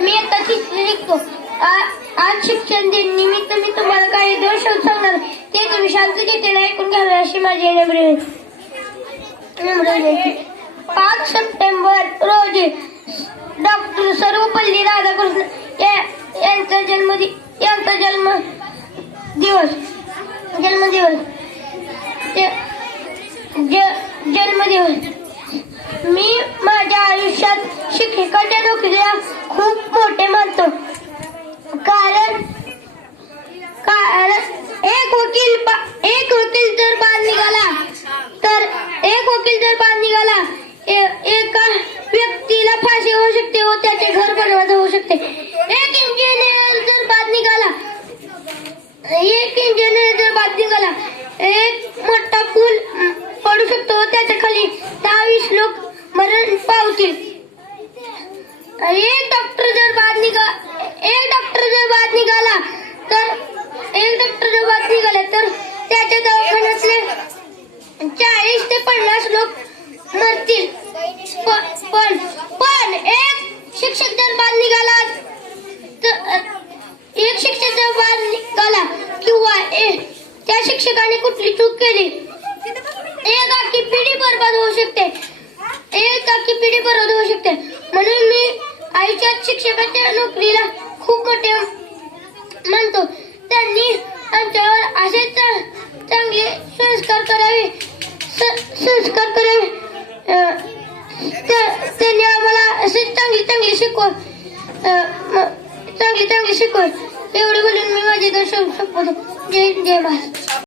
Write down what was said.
मी आता तिसरी शिकतो आ- आज शिक्षण दिन निमित्त मी तुम्हाला काही दोष शब्द सांगणार ते तुम्ही शांततेने ऐकून घ्यावे अशी माझी नम्र पाच सप्टेंबर रोजी डॉक्टर सर्वपल्ली राधाकृष्ण या- यांचा जन्मदि यांचा जन्म दिवस. जन्मदिवस. ते- ज- जन्मदिवस. मी माझ्या आयुष्यात शिक्षकाच्या नोकरीला खूप मोठे मानतो कारण कारण एक वकील एक वकील जर बाद निघाला तर एक वकील जर बाद निघाला एका व्यक्तीला फाशी होऊ शकते व त्याचे घर बनवत होऊ शकते. एक इंजिनियर जर बाद निघाला एक इंजिनियर जर बाद निघाला एक मोठा पूल पडू शकतो व त्याच्याखाली दहा वीस लोक मरण पावतील. एक डॉक्टर जर बाद निघा एक डॉक्टर जर बाद निघाला तर एक डॉक्टर जर बाद निघाला तर त्याच्या दवाखान्यातले चाळीस ते पन्नास लोक मरतील. प- पण पण एक शिक्षक जर बाद निघाला तर एक शिक्षक जर बाद निघाला किंवा ए- त्या शिक्षकाने कुठली चूक केली? एक आखी पिढी बरबाद होऊ शकते. एक आखी पिढी बरबाद होऊ शकते. म्हणून मी आईच्या शिक्षकाच्या नोकरीला खूप मोठे मानतो त्यांनी आमच्यावर असे चांगले संस्कार करावे. संस्कार करावे त्या- त्यांनी आम्हाला असे चांगली चांगली शिकवण अं, चांगली चांगली शिकवण. एवढे बोलून मी माझे दर्शन संपवतो. जय जय महाराज